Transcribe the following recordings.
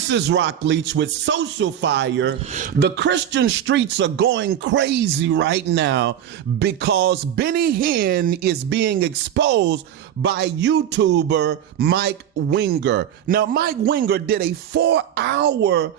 This is Rock Leach with Social Fire. The Christian streets are going crazy right now because Benny Hinn is being exposed by YouTuber Mike Winger. Now, Mike Winger did a 4-hour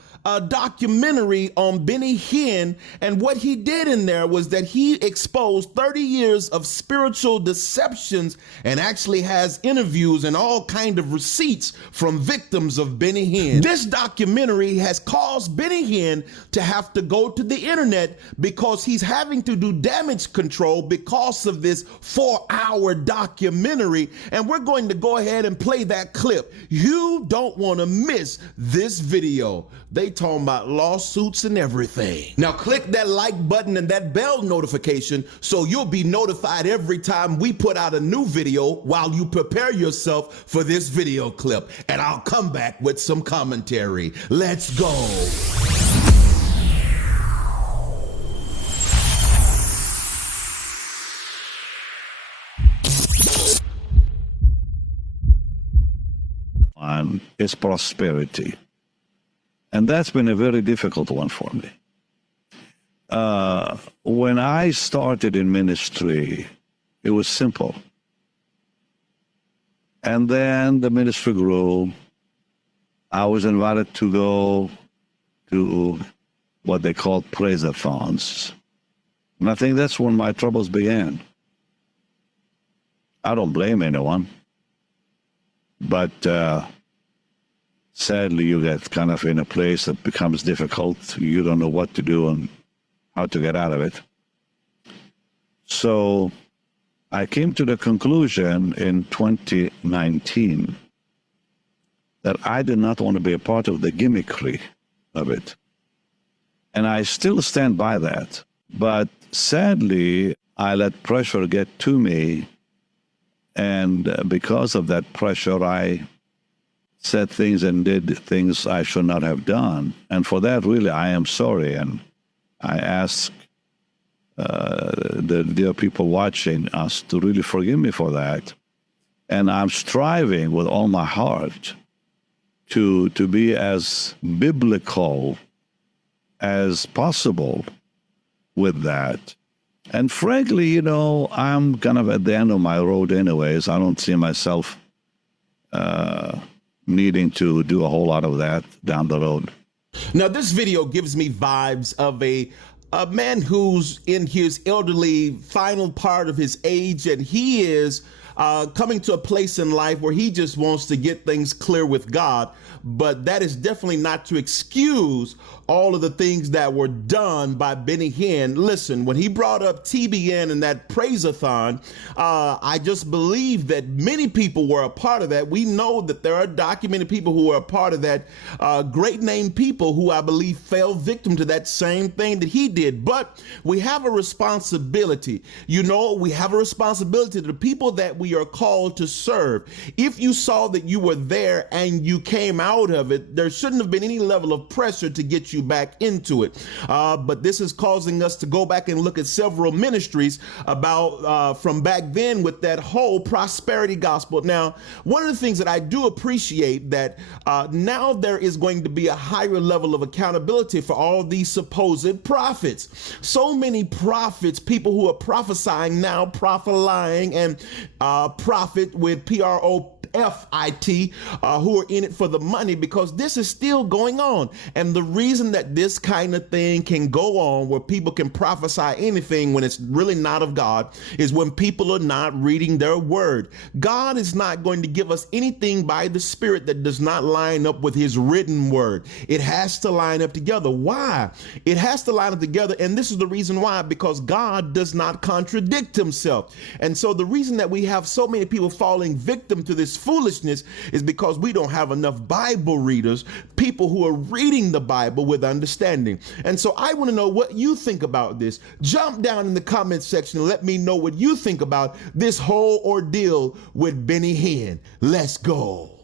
documentary on Benny Hinn, and what he did in there was that he exposed 30 years of spiritual deceptions and actually has interviews and all kind of receipts from victims of Benny Hinn. This documentary has caused Benny Hinn to have to go to the internet because he's having to do damage control because of this 4-hour documentary, and we're going to go ahead and play that clip. You don't want to miss this video. They talking about lawsuits and everything. Now click that like button and that bell notification so you'll be notified every time we put out a new video while you prepare yourself for this video clip. And I'll come back with some commentary. Let's go. Is prosperity. And that's been a very difficult one for me. When I started in ministry, it was simple. And then the ministry grew. I was invited to go to what they call praise-a-thons. And I think that's when my troubles began. I don't blame anyone. But sadly, you get kind of in a place that becomes difficult. You don't know what to do and how to get out of it. So I came to the conclusion in 2019 that I did not want to be a part of the gimmickry of it. And I still stand by that. But sadly, I let pressure get to me. And because of that pressure, I said things and did things I should not have done. And for that, really, I am sorry. And I ask the dear people watching us to really forgive me for that. And I'm striving with all my heart to be as biblical as possible with that. And frankly, you know, I'm kind of at the end of my road anyways. I don't see myself needing to do a whole lot of that down the road. Now, this video gives me vibes of a man who's in his elderly final part of his age, and he is coming to a place in life where he just wants to get things clear with God. But that is definitely not to excuse all of the things that were done by Benny Hinn. Listen, when he brought up TBN and that praise-a-thon, I just believe that many people were a part of that. We know that there are documented people who were a part of that, great name people who I believe fell victim to that same thing that he did. But we have a responsibility. You know, we have a responsibility to the people that we are called to serve. If you saw that you were there and you came out of it, there shouldn't have been any level of pressure to get you back into it. But this is causing us to go back and look at several ministries about from back then with that whole prosperity gospel. Now, one of the things that I do appreciate that now there is going to be a higher level of accountability for all these supposed prophets. So many prophets, people who are prophesying now, prophet-lying, and prophet with PROFIT, who are in it for the money, because this is still going on. And the reason that this kind of thing can go on where people can prophesy anything when it's really not of God is when people are not reading their word. God is not going to give us anything by the Spirit that does not line up with his written word. It has to line up together. Why? It has to line up together. And this is the reason why, because God does not contradict himself. And so the reason that we have so many people falling victim to this foolishness is because we don't have enough Bible readers, people who are reading the Bible with understanding. And so I want to know what you think about this. Jump down in the comment section and let me know what you think about this whole ordeal with Benny Hinn. Let's go.